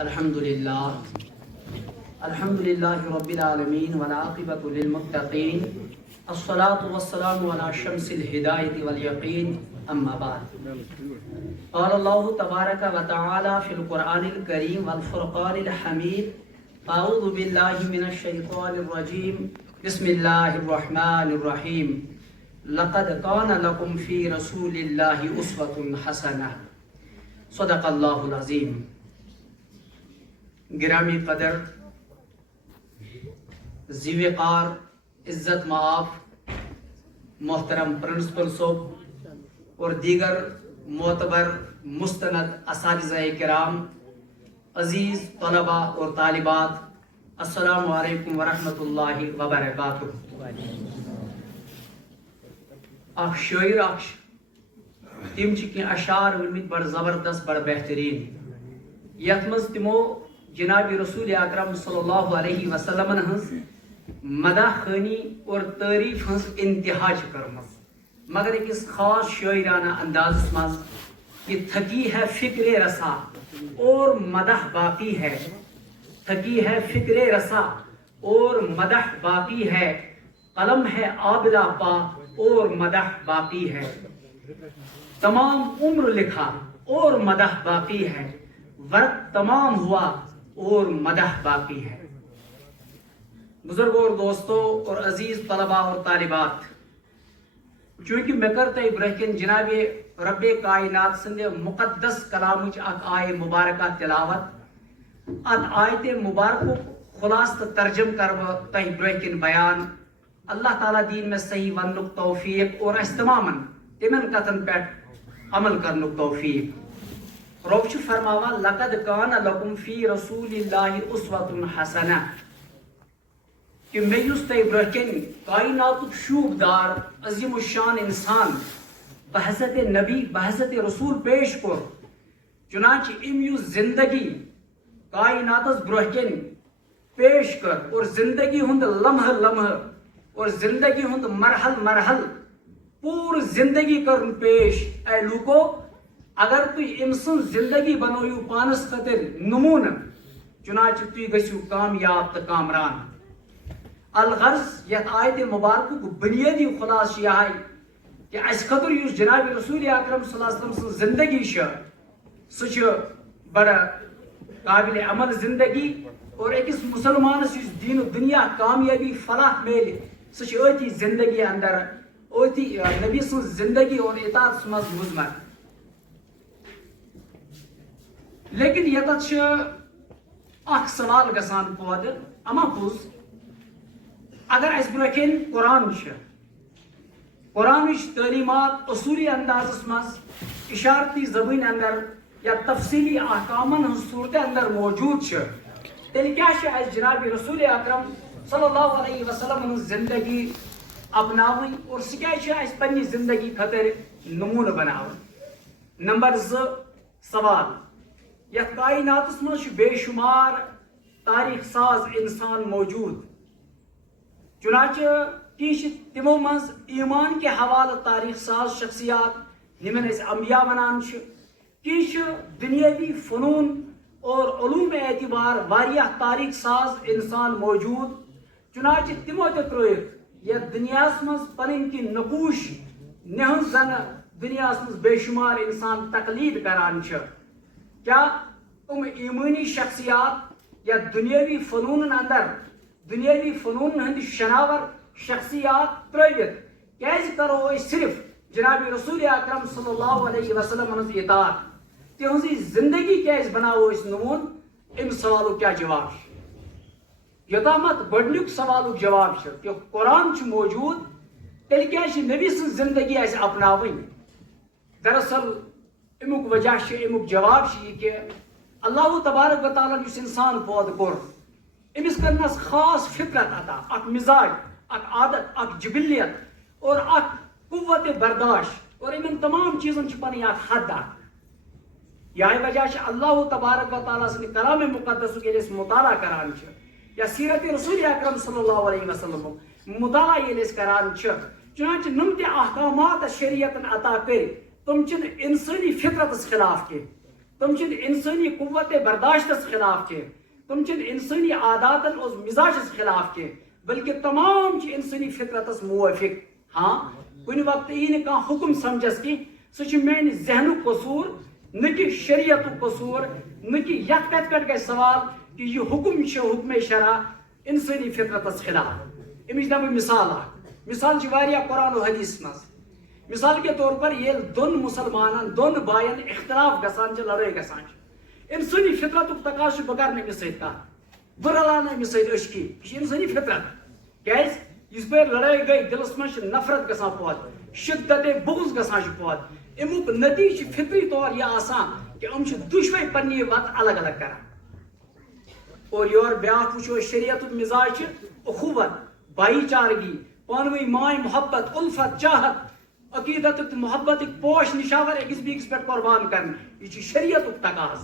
الحمدللہ رب العالمین والعاقبۃ للمتقین الصلاة والسلام علی شمس الہدایۃ والیقین اما بعد قال اللہ تبارک و تعالی فی القرآن الکریم والفرقان الحمید اعوذ باللہ من الشیطان الرجیم بسم اللہ الرحمن الرحیم لقد کان لکم فی رسول اللہ اسوۃ حسنہ صدق اللہ العظیم۔ گرامی قدر، ذی وقار، عزت مآب محترم پرنسپل صاحب اور دیگر معتبر مستند اساتذہ کرام، عزیز طلباء اور طالبات، السلام علیکم ورحمۃ اللہ وبرکاتہ۔ اخ شاعر تم کی اشعار ورمت بڑ زبردست بڑ بہترین، یت مز تمو جناب رسول اکرم صلی اللہ علیہ وسلم ہز مدح خانی اور تعریف ہز انتہا کرم، مگر ایک خاص شاعرانہ انداز مز کہ تھکی ہے فکر رسا اور مدح باقی ہے، تھکی ہے فکر رسا اور مدح باقی ہے، قلم ہے آبلہ پا اور مدح باقی ہے، تمام عمر لکھا اور مدح باقی ہے، وقت تمام ہوا اور مدح باقی ہے۔ بزرگوں اور دوستوں اور عزیز طلباء اور طالبات، چونکہ میں کرتا ابراہیم جناب رب کائنات سند مقدس کلام آئے مبارکہ تلاوت، ات آیت مبارکہ خلاصہ ترجم کرو تہ برکن بیان، اللہ تعالیٰ دین میں صحیح ونک توفیق اور اس تمامن تمن کتن پہ عمل کرنک توفیق۔ رب فرماوا لقد کان لکم فی رسول اللہ اسوۃ حسنہ، کہ میں یس تہ برکن کائنات شوب دار عظیم الشان انسان بحثت نبی بحثت رسول پیش کور، چنانچہ ام یس زندگی کائنات برکن پیش کر اور زندگی ہند لمحہ لمحہ اور زندگی ہند مرحل مرحل پور زندگی کرن پیش۔ اے لوکو، اگر تھی ام سن زندگی بنویو پانس خاطر نمونہ، چنانچہ تھی گژھو کامیاب تو کامران۔ الغرض یت آیت مبارکہ کو بنیادی خلاصہ یہ کہ اس خاطر یس جناب رسول اکرم صلی اللہ علیہ وسلم سن زندگی سہ بڑا قابل عمل زندگی، اور اکس مسلمانس یس دین و دنیا کامیابی فلاح میلے سہ اتی زندگی اندر، اتی نبی سن زندگی اور اطاعت مز مضمر۔ لیکن یتت اخ سوال گسان پود اما پوز، اگر اس برکن قرآن تعلیمات اصولی انداز مز اشارتی زبان اندر یا تفصیلی احکامن ہن صورت اندر موجود تیل کیا اس جناب رسول اکرم صلی اللہ علیہ وسلم زندگی اپناوی اور سہ کیا اس پنی زندگی خاطر نمونہ بناون۔ نمبر 2 سوال، یت کائنات مز بے شمار تاریخ ساز انسان موجود، چنانچہ کیش تمو مز ایمان کے حوالہ تاریخ ساز شخصیات یمن اس انبیاء ونان کیش دنیاوی فنون اور علوم اعتبار واریاہ تاریخ ساز انسان موجود، چنانچہ تمو تہ ترٲیِتھ یتھ دنیاس مز پنن کی نقوش نہن زن دنیاس مز بے شمار انسان تقلید کران کیا ایمانی شخصیات یا دنیاوی فنون اندر دنیاوی فنون ہند شناور شخصیات ترٲوِتھ کیازِ کرو أسۍ صرف جناب رسول اکرم صلی اللہ علیہ وسلم ہنز اطاعت، تہذی زندگی کیازِ بناو أسۍ نمون؟ ام سوالک کیا جواب؟ یوتامت گۄڈنیُک سوالک جواب کہ قرآن موجود، تیل کیا نبی سن زندگی اس اپناوٕنۍ؟ دراصل امیک وجہ امیک جواب یہ کہ اللہ تبارک و تعالیٰ اس انسان پود کور امس کرنس خاص فطرت عطا، اک مزاج، اک عادت، اک جبلیت اور اک قوت برداشت، اور ان تمام چیزن پنن اک حد یہ وجہ اللہ تبارک و تعالیٰ سن کلام مقدس یل مطالعہ کران یا سیرت رسول اکرم صلی اللہ علیہ وسلم مطالعہ یل کران چنانچہ نم تہ احکامات شریعت عطا کر تم انسانی فطرت خلاف کی تم انسانی قوت برداشت خلاف کی، تم انسانی عادات اور مزاج خلاف کی، بلکہ تمام انسانی فطرت موافق. ہاں کن وقت یہ کھانا حکم سمجھس کی سہ میانہ ذہن قصور نہ کہ شریعت قصور نہ کہ یت کت پہ گژھِ سوال کہ یہ حکم شرع انسانی فطرت خلاف. امچ دم مثال مثال قرآن و حدیث مز. مثال کے طور پر یہ دون مسلمانن دون بائن اختلاف گسان لڑائی گسان انسانی فطرت تقاض بہ کر امس ست کت بہ رلانہ امس ست اشکی یہ انسانی فطرت کیاز اس پہ لڑائی گئی دلس مز نفرت گسان پود شدت بغض گسان پود امیک نتیجہ فطری طور یہ آسان کہ دشوے پنہ وت الگ الگ کران. اور یور بیاکھ وچھو شریعت مزاج اخوت بھائی چارگی پانوی ماے محبت الفت چاہت عقیدت محبت پوش نشاور اکس بیکس پہ قربان کرنے یہ شریعت تقاض.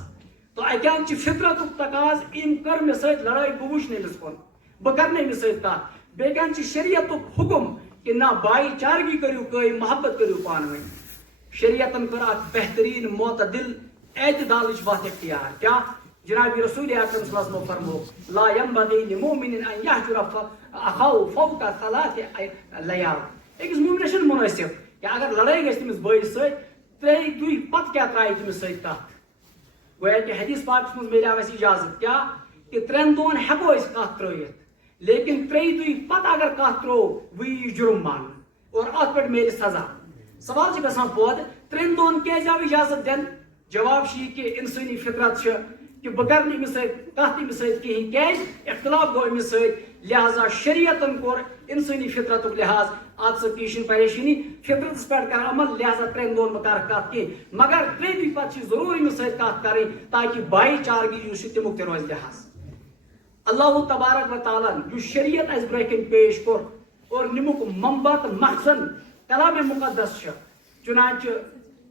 تو اتیان فطرت تقاض ام کر مے ست لڑائی بہ وچھنے امس کن بہ کرنے امس ست کت بیان شریعت حکم کہ نہ بھائی چارگی کرو قائم محبت کرو پانوی. شریعتن کر اخ بہترین معتدل اعتدال وت اختیار کیا جناب رسول اکرم صلی اللہ علیہ وسلم فرمو لا ينبغي لمؤمن ان يهجر اخاه فوق ثلاث لیال. اکس مومنس چھ مناسب کہ اگر لڑائی گژھِ تمس بٲیِس سۭتۍ تُہۍ پتہٕ کیٛاہ ترٛایہِ تٔمِس سۭتۍ کتھ. گویا کہ حدیث پاکس منٛز مِلیو اَسہِ اجازت کیا کہ 3 دۄہن ہٮ۪کو أسۍ کتھ ترٲیِتھ لیکن 3 دۄہہِ پتہٕ اگر کتھ ترٛوو وۄنۍ یی جُرم ماننہٕ اور اتھ پٮ۪ٹھ میلہِ سزا. سوال چھُ گژھان پود 3 دۄہن کیٛازِ آو اجازت دِنہٕ؟ جواب چھُ یہِ کہ انسٲنی فطرت چھِ کہ بہ کر امس ست کت امس ست کہین کیاز اختلاف گو امس ست لہذا شریعتن کور انسانی فطرت لحاظ ات سیشن پریشانی فطرتس پہ کر عمل لہذا 3 دۄہن بہ کر کت کی مگر 3 دۄہ پتہ ضرور امس ست کت کریں تاکہ بھائی چارگی اس تمیک تہ روز لحاظ. اللہ تبارک و تعالیٰ جو شریعت اس برہ کن پیش کور اور نمک منبع تو مقصد کلام مقدس چنانچہ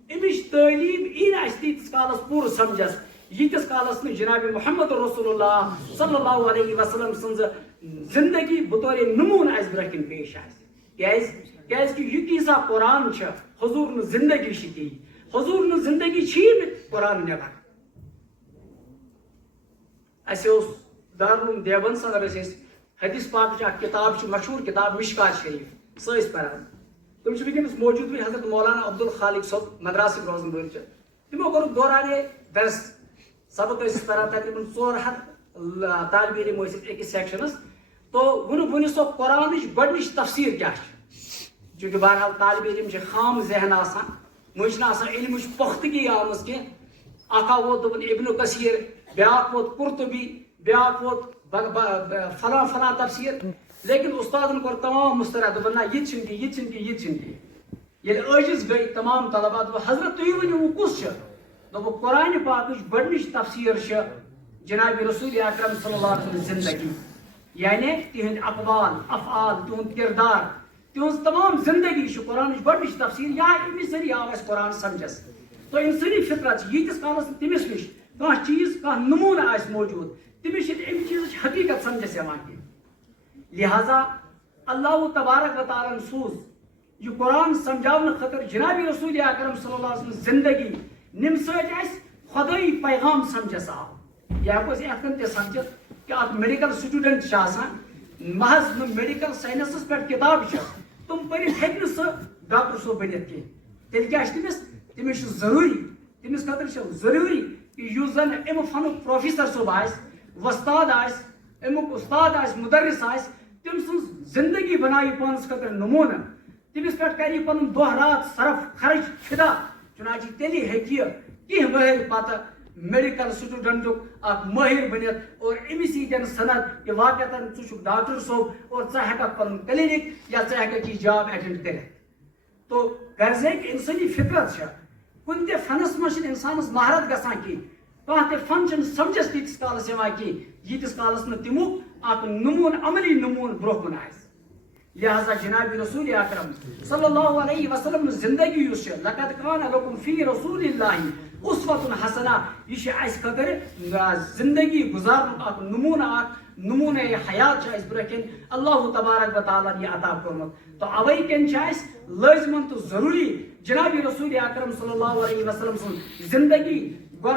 امچ تعلیم این اس تیتس کالس پور سمجھس یتس کالس میں جناب محمد رسول اللہ صلی اللہ علیہ وسلم سن زندگی بطور نمون اس برہ کن پیش کیاز کہ یہ تیسا قرآن حضور نے زندگی شی حضور نے زندگی چھیمت قرآن نبر. اس دارالعلوم دیوبند اگر حدیث پاک کتاب مشہور کتاب مشکات شریف سہ پران تم ونکس موجود بھی حضرت مولانا عبدالخالق صاحب مدراس روزن وول تمو کور دوران درس سبق پران تقریباً 400 طالب علم اکس سیکشنس تو ون سو قرآن گۄڈنِچ تفسیر کیا چونکہ بہرحال طالب علم خام ذہن آسان مجھ علم پختگی آمز کی اکھا ووت دپن ابن کثیر بیاکھ ووت قرطبی بیاکھ ووت فلاں فلاں تفسیر لیکن استادن کور تمام مسترد دپن نہ یہ چھن یہ چھن یہ چھن یل عاجز گئی تمام طلبات دپ حضرت تُہۍ ؤنِو وۄنۍ کُس چھُ دپ قرآن پاکٕچ گۄڈنِچ تفسیر جناب رسول اکرم صلی اللہ علیہ وسلم زندگی یعنی تہند اقوال افعال تہند کردار تہذ تمام زندگی قرآن گۄڈنِچ تفسیر یا امہِ ذریعہ آو اسہِ قرآن سمجھس. تو انسانی فطرت ییتِس کالس تٔمِس نِش کانٛہہ چیٖز کانٛہہ نمونہٕ آسہِ موجود تٔمِس چھِ امہِ چیٖزٕچ حقیقت سمجھس یِوان کینٛہہ. لہذا اللہ تبارک و تعالیٰ سوز یہ قرآن سمجھاونہٕ خٲطرٕ جناب رسول اکرم صلی اللہ علیہ وسلم زندگی نم سۭتۍ اسہِ خۄدٲیی پیغام سمجھس آو. یہ ہٮ۪کو أسۍ یتھ کٔنۍ تہِ سمجھتھ کہ اکھ میڈیکل سٹوڈنٹ چھُ آسان محض میڈیکل سائنسس پہ کتاب تم پٔرِتھ ہیٚکہِ نہٕ سُہ ڈاکٹر صٲب بٔنِتھ کینٛہہ تیٚلہِ کیٛاہ چھُ تٔمِس چھُ ضروٗری تٔمِس خٲطرٕ چھُ ضروٗری کہ یُس زن اَمہِ فنُک پروفیسر صٲب آسہِ وۄستاد آسہِ اَمیُک اُستاد آسہِ مُدرِس آسہِ تٔمۍ سٕنٛز زندگی بنایہِ پانس خٲطرٕ نمونہٕ تٔمِس پٮ۪ٹھ کرِ یہِ پنُن دۄہ رات صرف خرچ فِدا چُنانچہ تیٚلہِ ہیٚکہِ یہِ کینٛہہ ؤری پتہٕ میڈیکل سٹوڈنٹُک اکھ مٲہِر بٔنِتھ اور أمِس یی دِنہٕ صند کہ واقعتاً ژٕ چھُکھ ڈاکٹر صٲب اور ژٕ ہٮ۪ککھ پنُن کلینک یا ژٕ ہٮ۪ککھ یہِ جاب ایٹینڈ کٔرِتھ. تو غرض ہے کہ انسانی فطرت کُنہِ تہِ فنس منٛز چھنہٕ انسانس مہارت گژھان کینٛہہ کانٛہہ تہِ فن چھنہٕ سمجھس تیٖتِس کالس یِوان کینٛہہ ییٖتِس کالس نہٕ تمیُک اکھ نمون عملی نمون برونٛہہ کُن آسہِ. لہذا جناب رسول اکرم صلی اللہ علیہ وسلم زندگی یُس چھِ لقد کان لکم فی رسول اللہ اسوۃ حسنہ یہ چھِ اَسہِ خٲطرٕ زندگی گزارنُک اکھ نمونہ حیات چھِ اَسہِ برونٛہہ کِنۍ اللہ تبارک و تعالیٰ یہِ عطا کوٚرمُت. تو اوے کِنۍ چھِ اَسہِ لٲزمن تہٕ ضروٗری جناب رسول اکرم صلی اللہ علیہ وسلم سٕنٛز زندگی گور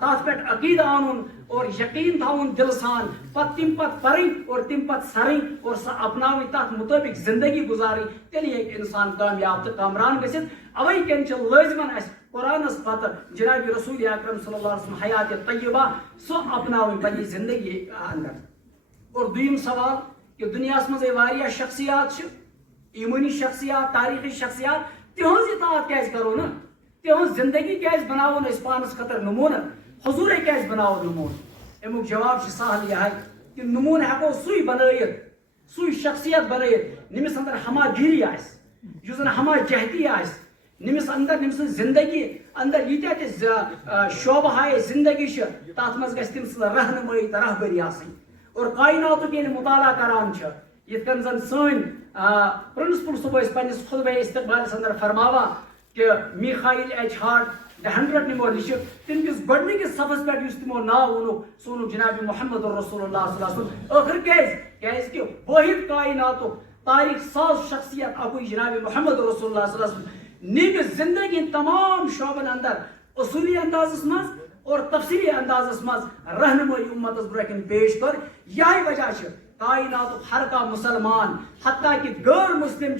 تات پہ عقید آنن اور یقین تھاؤن دل سان پت تم پت پرن اور تم پت سرن اور سہ اپناوی تات مطابق زندگی گزارن تیل ہیک انسان کامیاب تو کامران گژھت اوے کن لازمن اس قرآنس پتہ جناب رسول اکرم صلی اللہ علیہ وسلم حیات طیبہ سہ اپناوین پنہ زندگی اندر. اور دویم سوال کہ دنیا مزے واریاہ شخصیات ایمانی شخصیات تاریخی شخصیات تہذ اطاعت کیاز کرو نا تہذ زندگی کیاز بناو اس پانس خطر نمونہ حضور کیاز بناو نمونہ. امیک جواب سہل یہ کہ نمونہ ہیکو سوئی بنائت سوئی شخصیت بنائت نمس اندر ہما گیری آس یس زن ہما جہتی آس نمس اندر نمس زندگی اندر یہ شعبہ ہائے زندگی تات مز گژھِ تم سٕنٛز رہنمائی تو رہبری آسٕنۍ. اور کائناتک ییٚلہِ مطالعہ کران یِتھ کٔنۍ زن سٲنۍ پرنسپل صبح پنس خطبہ استقبالس اندر فرماوا کہ میخائیل ایچ ہارٹ the 100 نمو لکھت تم کس گۄڈنِکِس صفس پٮ۪ٹھ یُس تمو ناو ووٚنُکھ سُہ ووٚنُکھ جناب محمد رسول اللہ صلی اللہ علیہ وسلم. ٲخر کیٛازِ کہ وٲحد کائناتُک تاریخ ساز شخصیت اکوئی جناب محمد رسول اللہ صلی اللہ علیہ وسلم نیک زندگی تمام شعبن اندر اصولی اندازس مز اور تفصیلی اندازس مز رہنمائی امتس برکن پیش کر. یہ وجہ کائنات ہر کا مسلمان حتیٰ کہ غیر مسلم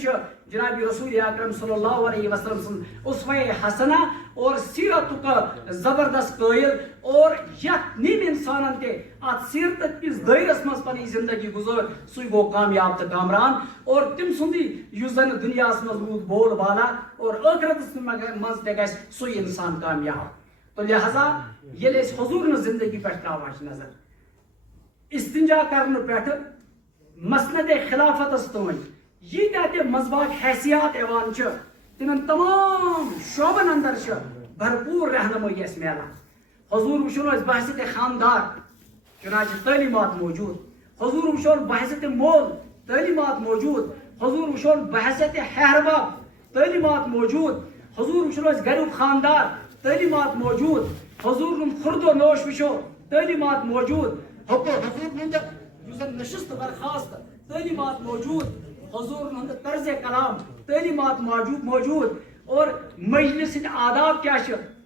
جناب رسول اکرم صلی اللہ علیہ وسلم سن اسوہ حسنہ اور سیرت کا زبردست قائل اور یک نیم انسانن کے ات سیرت کس دائرس مز پنی زندگی گزر سوئی گو کامیاب تو کامران اور تم سندی یس زن دنیا مز رود بول بالا اور آخرت مز تہ گژھِ سوئی انسان کامیاب. تو لہذا یل حضور زندگی پہ تراوان نظر استنجا کرنے پہ مسند خلافت تین یہ مذباق حیثیات ایوان تمن تمام شعبن اندر بھرپور رہنمائی اس میلان. حضور وچھو بحثت خاندار چنانچہ تعلیمات موجود, حضور وچھو بحثت مول تعلیمات موجود, حضور وچھو بحثت ہہرباب تعلیمات موجود, حضور وچھو گھریک خاندار تعلیمات موجود, حضور خرد و نوش وچھو تعلیمات موجود, حضور نشست برخاست تعلیمات موجود, حضور طرز کلام تعلیمات موجود, اور مجلس آداب کیا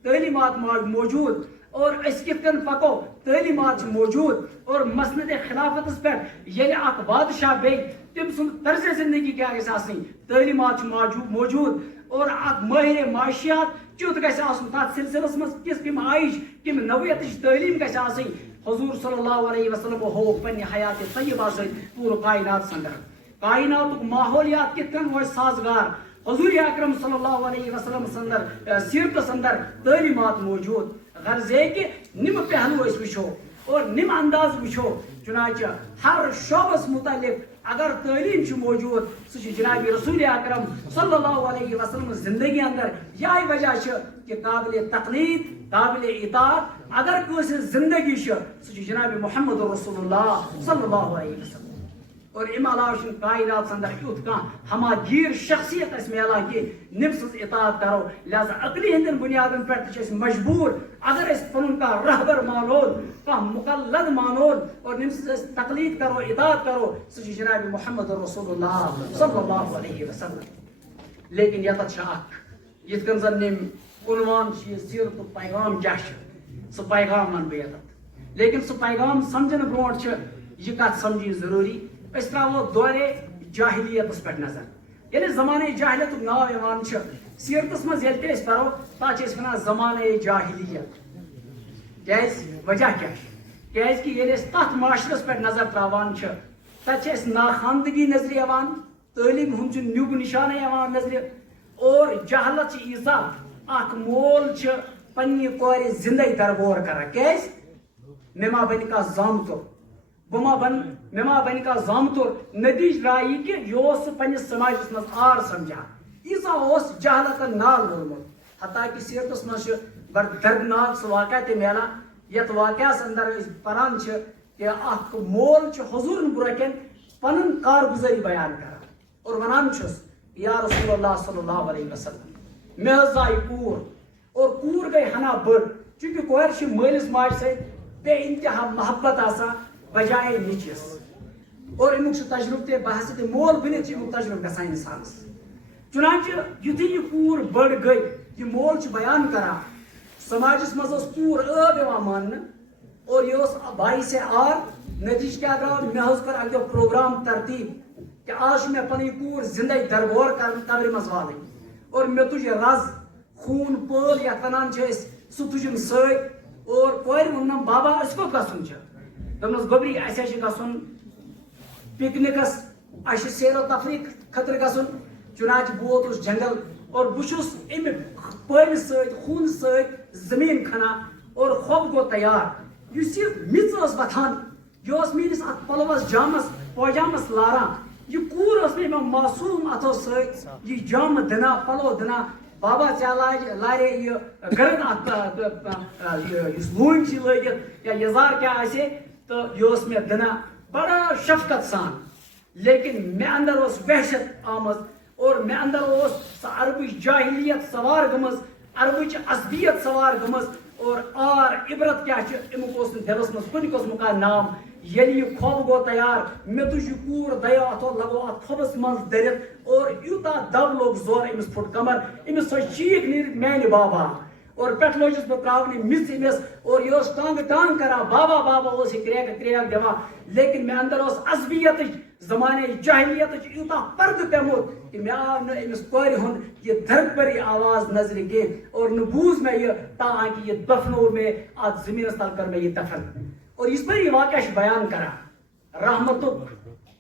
تعلیمات موجود, اور اس کت کن پکو تعلیمات موجود, اور مسند خلافت پہ یل اخ بادشاہ بی تم سن طرز زندگی کیا گژھِ آسٕنۍ تعلیمات موجود, اور اخ ماہر معاشیات کیُتھ گژھِ آسُن تتھ سلسلس مز کس کم آیچ کم نوعیتٕچ تعلیٖم گژھِ آسٕنۍ. حضور صلی اللہ علیہ وسلم ہو پنہ حیات طیبہ سۭتۍ پورٕ کائنات اندر کائناتک ماحولیات کت کن روز سازگار. حضور اکرم صلی اللہ علیہ وسلم اندر سیرتس اندر تعلیمات موجود. غرض یہ کہ نم پہلو وچھو اور نم انداز وچھو چنانچہ ہر شعبس متعلق اگر تعلیم موجود سہ جناب رسول اکرم صلی اللہ علیہ وسلم زندگی اندر. یہ وجہ کہ قابل تقلید قابل اطاعت اگر کٲنٛسہِ زندگی سہ جناب محمد رسول اللہ صلی اللہ علیہ وسلم. اور ام علاوہ کائنات اندر یوت کھانا ہما گیر شخصیت اس میلان کہ نم سز اطاعت کرو. لہذا عقلی ہندن بنیادن پہ مجبور اگر اس پن کا رہبر مانون کا مقلد مانون اور نم سز تقلید کرو اطاعت کرو سہ جناب محمد رسول اللہ صلی اللہ علیہ وسلم. لیکن یتھ یت کن زن نم عنوان سیرت پیغام کیا سہ پیغام ون بہ یتھ. لیکن سہ پیغام سمجھن برونٹ یہ کت سمجھن ضروری. اس تراو دورے جاہلیت پہ نظر. یعنی زمانہ جاہلیت ناو سیرتس مز یل تہ پرو تک ونان زمانہ جاہلیت. کیاز وجہ کیا کہ یل تر معاشرس پہ نظر تراوان تک ناخواندگی نظر یوان, تعلیم ہند نیوب نشانہ یوان نظر, اور جہالت ایزا اخ مول پنہ کور زندگی دربور کران. کیاز مے ما بن کا زامتر مے ما بن کا زامتر نتیج رائی کہ یہ پنس سماجس مز آر سمجھان. ایزا جہالت نال وولمت. حتیٰ کہ سیرتس مز بڑ دردناک سہ واقعہ تہ ملان یت واقعس اندر پران کہ اخ مول حضور برکن پن کارگزاری بیان کران اور ونان یا رسول اللہ صلی اللہ علیہ وسلم مے زائی کور, اور کور گئی ہنا بڑ چونکہ کور مالس ماج ست بے انتہا محبت آسان بجائے نیچس. اور امیک تجربہ تہ بحث تہ مول بنت امیک تجربہ گژھان انسانس. چنانچہ یتھے یہ کور بڑ گئی یہ مول بیان کران سماجس مز پور عب مان اور یہ باعث آر نتیجہ کیا درو مے کر اکہ پروگرام ترتیب کہ آج میں پنی کور زندہ دربور قبر مز والن اور مے تج رز خون پول یتھ ونان سہ تجم ست اور کور وونم بابا اس کوت گژھُن دپنس گوبری اسے گژھُن پکنکس اس سیر و تفریح خطر گژھُن چنانچہ بہٕ ووتُس جنگل اور بہس امہ پٲلہِ سۭتۍ خوٗنہٕ سۭتۍ زمین کھنان اور خوب گو تیار اس یہ مِژ ٲس وتھان یہ میٲنس اتھ پلوس جامس پاجامس لاران یہ کور ٲس مےٚ معصوٗم اتھو سۭتۍ یہ جامہ دِنا پلو دِنا بابا ژےٚ لارے یہ گرد اتھ یُس لوٗنۍ چھِ لٲگِتھ یا یزار کیٛاہ آسہِ تہٕ یہِ ٲس مےٚ دِنا بڑا شفقت سان لیکن مےٚ اندر اوس وحشت آمٕژ اور مےٚ اندر اوس سۄ عربٕچ جاہلیت سوار گٔمٕژ عربٕچ عصبیت سوار گٔمٕژ اور آر عبرت کیا امیک اس دلس مز کن قسم کا نام یل یہ خوب گو تیار مے تج یہ کور دیا اتو لگو ات خوبس مز درت اور یوتا دب لوگ زور امس پھٹ کمر امس سو چیخ نیرت میانہ بابا اور پہ لوجس بہ تراؤنہ مس امس اور یہ ٹانگ ٹانگ کران بابا بابا اس کریک کریک دِوان لیکن مے اندر اس عصبیت زمانے جاہلیت یوتا پرد پیمت کہ مے آو نہ امس کورِ ہند یہ درد بری آواز نظر کی اور نہ بوز میں یہ تاکہ یہ دفنو میں ات زمین تل کر میں یہ دفن اور اس پر یہ واقعہ بیان کرا رحمت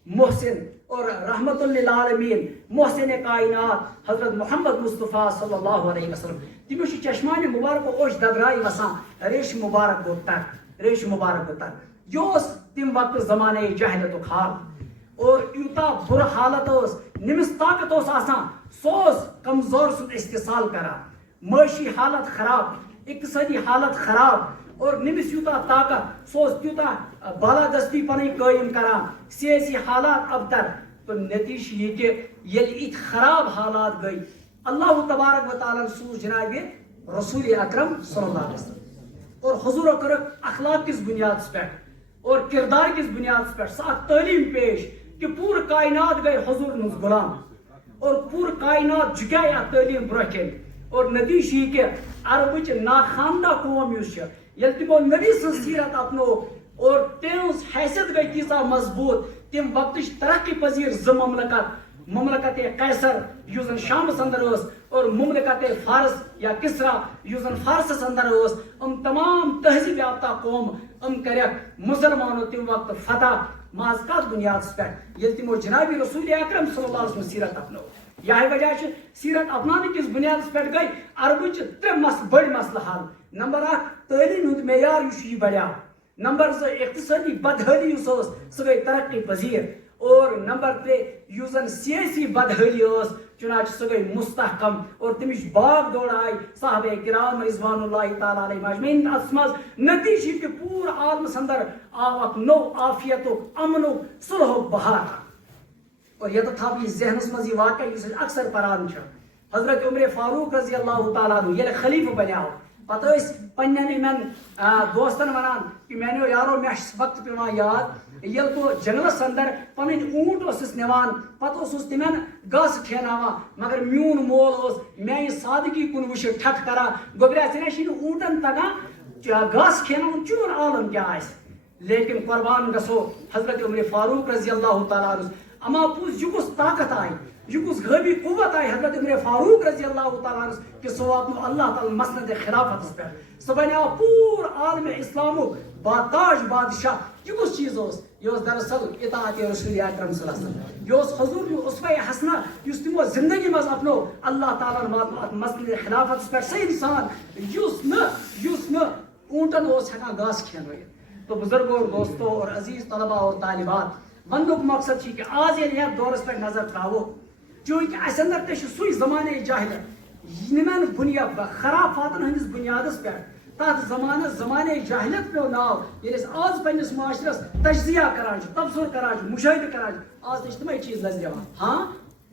محسن اور رحمت للعالمین محسن کائنات حضرت محمد مصطفیٰ صلی اللہ علیہ وسلم تمس چشمان مبارک اوش دبرائی وسان ریش مبارک گو تر ریش مبارک گو تر یہ تم وقت زمانے جہلت حال اور یوتا بر حالت نمس طاقت آسان سو کمزور سن استحصال کران معاشی حالت خراب اقتصادی حالت خراب اور نمس یوتا طاقت سو تیوتا بالادستی پن قائم کران سیاسی حالات ابتر تو نتیجہ یہ کہ یل ات خراب حالات گئی اللہ تبارک و تعالی سوز جناب رسول اکرم صلی اللہ علیہ وسلم اور حضور کر اخلاق کس بنیاد پہ اور کردار کس بنیاد پہ سا تعلیم پیش کہ پور کائنات گئی حضور نز غلام اور پور کائنات جھکائے ات تعلیم برہ اور نتیجہ یہ کہ عربچ ناخواندہ قوم اس یل تمو نبی سن سیرت اپنو اور تہذ حیثیت گئی تیزا مضبوط تم وقت ترقی پذیر ز مملکت قیصر یس زن شامس اندر اور مملکت فارس یا کسرا یس زن فارسس اندر تمام تہذیب یافتہ قوم کرک مسلمانوں تم وقت فتح ماز کت بنیاد پہ یل تمو جناب رسول اکرم صلی اللہ علیہ وسلم سیرت اپنو یہ وجہ سیرت اپنانے کس بنیاد پہ گئی عربچ ترے بڑ مسئلہ حل نمبر 1 تعلیم ہند معیار یہ بڑھاو نمبر 2 اقتصادی بدحالی سہ گئی ترقی پذیر اور نمبر 3 یس زن سیاسی بدحالی چنانچہ سہ گئی مستحکم اور تمچ باغ دوڑ آئی صحابہ کرام رضوان اللہ تعالی علیہ اجمعین ات مز نتیجہ کہ پور عالمس اندر آو اک نو عافیت امن صلح بہار اور یہ تھا ذہنس مز یہ واقعہ اس اکثر پران حضرت عمر فاروق رضی اللہ تعالیٰ عنہ یل خلیفہ بنیو پتہ پن دوستن ونان کہ میانو یارو مے وقت پیوان یاد یل تو جنگلس اندر پن اونٹ اس نوان پتہ تمن گس کھیناوان مگر میون مول میانہ سادگی کن وچ ٹھک کران گوبرا ژے اونٹن تگان گس کھیناون چون عالم کیا لیکن قربان گسو حضرت عمر فاروق رضی اللہ تعالیٰ عنہ اما پوز یہ کس طاقت آئی یہ کس غیبی قوت آئی حضرت عمر فاروق رضی اللہ تعالیٰ عنہ کہ سہ واتنو اللہ تعالی مسند خلافت پہ سہ بنیو پور عالم اسلام باتاج بادشاہ یہ کس چیز یہ دراصل اطاعت رسول اکرم صلی اللہ علیہ وسلم یہ حضور اسوہ حسنہ اس تمو زندگی مز اپنو اللہ تعالیٰ واتنو مسند خلافت پہ سہ انسان یس اونٹن ہکان گاس کھینویت تو بزرگوں اور دوستوں اور عزیز طلباء اور طالبات ونک مقصد کہ آج یل دورس پہ نظر تراو چونکہ اس اندر تہ سوئی زمانے جاہلیت نمن بنیاد خرافاتن ہندس بنیادس پہ تات زمانے جاہلیت پہ ناو یل آج پنس معاشرس تجزیہ کران تبصر کران مشاہدہ کران آج تہ تمے چیز نظر یوان ہاں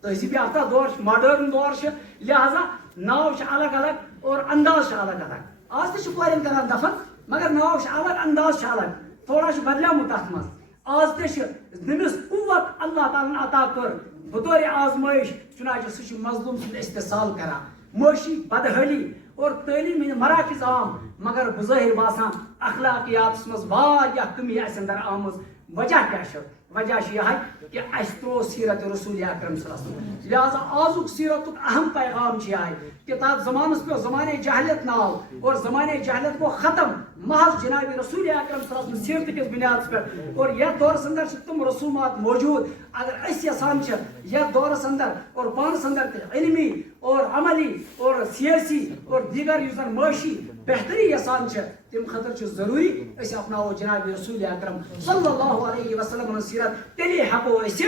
تہذیب یافتہ دور ماڈرن دور لہذا ناو الگ الگ اور انداز الگ الگ آج تہ کورین کران دفن مگر ناو الگ انداز الگ تھوڑا بدلیومت تر مز آج تہ نمس قوت اللہ تعالیٰ عطا کر بطور آزمائش چنانچہ سہ مظلوم سن استحصال کران معاشی بدحالی اور تعلیم ہند مراکز عام مگر بظاہر باسان اخلاقیات مز واریاہ کمی اس اندر آمز وجہ کیا وجہ یہ کہ اس ترو سیرت رسول اکرم صلی اللہ علیہ وسلم لہذا آزک سیرت اہم پیغام یہ کہ تات زمانس پہ زمانے جہلیت ناو اور زمانے جہلیت کو ختم محض جناب رسول اکرم صلی اللہ علیہ وسلم سیرت کس بنیاد پہ اور یہ دور اندر تم رسومات موجود اگر اس یسان یہ دور اندر اور پانس اندر علمی اور عملی اور سیاسی اور دیگر یوزن معاشی بہتری یسان تم خطر ضروری اس اپناو جناب رسول اکرم صلی اللہ علیہ وسلم سیرت تیلی ہکو اس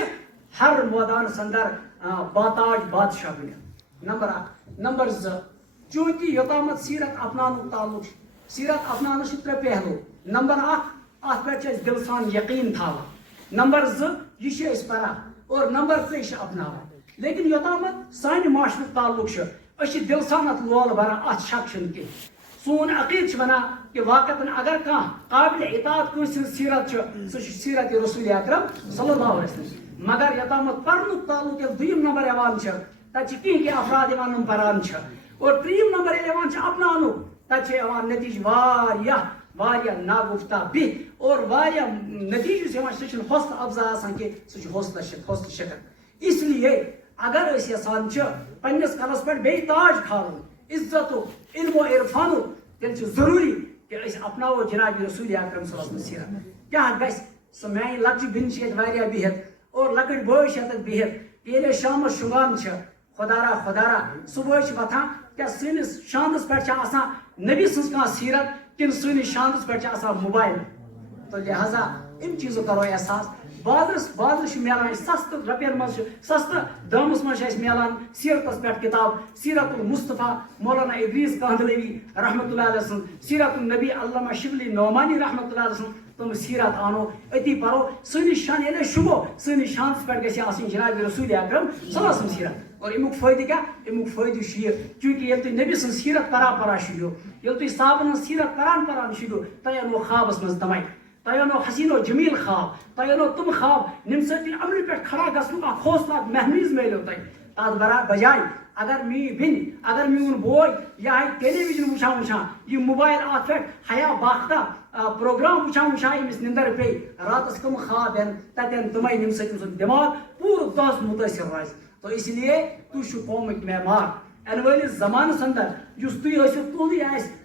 ہر میدان اندر باتاج بادشاہ بنت نمبر 1 نمبر 2 چونکہ یوتامت سیرت اپنانک تعلق سیرت اپنان ترے پہلو نمبر 1 ات پہ دل سان یقین تھا نمبر 2 یہ پرا اور نمبر 3 اپناوان لیکن یوتامت سانہ معاشرک تعلق اس دل سان ات لول بران ات شک کی سون عقید ونان کہ واقعتاً اگر کان قابل اطاعت کنس سیرت سہ سیرت رسول اکرم صلی اللہ علیہ وسلم مگر یوتامت پرنک تعلق دویم نمبر یوان تت کینہ افراد یوان پران اور تریم نمبر یوان اپنانک تت یوان نتیجہ واریاہ ناگفتہ بہت اور واریاہ نتیجہ سہ حوصلہ افزا آسان کہ سہ حوصلہ شکن اس لیے اگر اس یسان پنس کلس پہ بی تاج کھالن عزت علم و عرفان تیل ضروری کہ اپناو جناب رسول اکرم صلی اللہ علیہ وسلم سیرت کیا گھس سہ میانہ لکچہ بن بہت اور لکٹ بوے بہت یل شام شنگان خدارا صبح وتھان کیا سنس شاندس پہ نبی سن کھانا سیرت کن سنس شاندس پہ موبائل تو لہذا ام چیزوں کرو احساس بازر ملان سست رپین مز سست دامس مز ملان سیرتس پہ کتاب سیرت المصطفیٰ مولانا ادریس کاندلوی رحمۃ اللہ علیہ وسلم سیرت النبی علامہ شبلی نعمانی رحمۃ اللہ علیہ وسلم تم سیرت آنو اتی پرو سنس شان یل شبو سنس شانس پہ گھس آسن جناب رسول اکرم صلی اللہ علیہ وسلم سیرت اور امیک فائدہ کیا امیک فائدہ چونکہ یل تھی نبی سن سیرت پرا شروع یل تھی صحابن سیرت پران شروع تہ انو خوابس مز تمے تہ انو حسین و جمیل خواب تہ انو تم خواب نم سن عمل پہ کھڑا گھنک حوصلہ محمیز ملو تہ تر بجائے اگر میری بن اگر میون بوے یہ ٹیلی ویژن وچان یہ موبائل ات پہ حیا باختہ پروگرام وچان امس نندر پی راتس کم خواب تتین تمے یم سن دماغ پور دہس متاثر روز تو اس لیے تھی قومک معمار ان ولس زمانس اندر اس تھی تہدی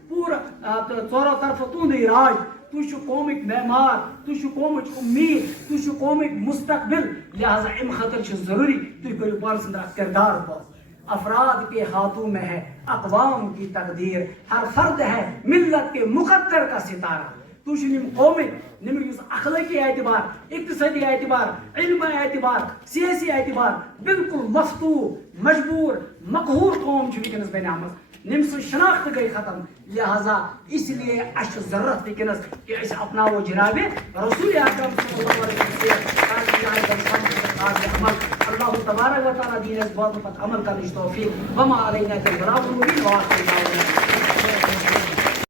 پور ژورو طرف تہدی راج تھی قومک معمار تھی قومچ امید تھی قومک مستقبل لہذا ام خاطر ضروری تھی کرو پانس اندر کردار باز افراد کے ہاتھوں میں ہے اقوام کی تقدیر ہر فرد ہے ملت کے مقدر کا ستارہ تو نم قومک نم اخلاقی اعتبار اقتصادی اعتبار علم اعتبار سیاسی اعتبار بالکل مفتوح مجبور مقہور قوم ونکس بنیام نم سن شناخت گئی ختم لہذا اس لیے اس ضرورت ونکس کہ اپناو جناب رسول اکرم صلی اللہ علیہ وسلم اللہ تبارک و تعالی دین اس بات پر عمل کرنے کی توفیق وما علینا البلاغ المبین